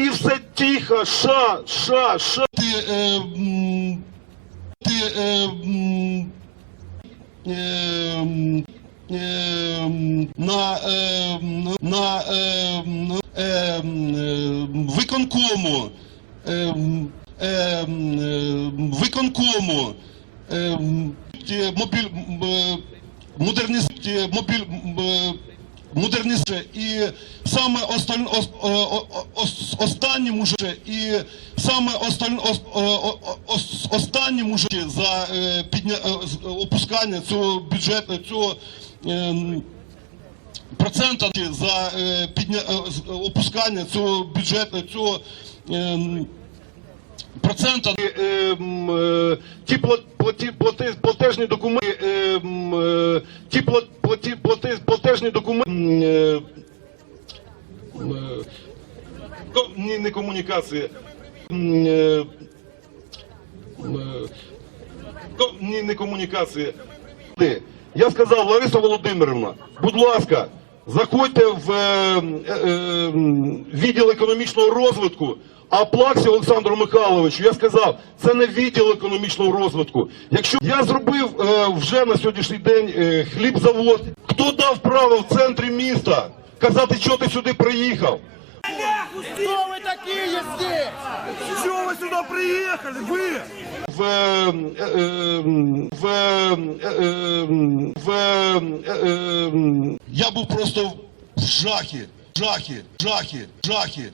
І все тихо, ша, ша, ша. Ти, е, ти, е, е, е, на, е, на е, е, е, виконкому, е, е, е, виконкому, е, мобіль, м, е, модерниз, ті- мобіль, е, модернізує. І саме осталь, останнім уже і саме осталь, останнім уже за е, підня, е, опускання цього бюджету цього ем, процента за е, підня, опускання цього бюджету цього ем, процента. Е, м, е, Ті платежні документи, ті пла- платі- плати- платежні документи, е, е, ні, не е, е, ко- ні, не комунікації. Я сказав, Лариса Володимирівна, будь ласка, заходьте в е, е, е, відділ економічного розвитку. А Плаксі Олександру Михайловичу, я сказав, це не відділ економічного розвитку. Якщо я зробив е, вже на сьогоднішній день е, хлібзавод, хто дав право в центрі міста казати, що ти сюди приїхав? Кто вы такие здесь? Чего вы сюда приехали? Вы! В, е, е, в, е, е, в, е, е, Я був просто в жахі, жахі, жахі, жахі.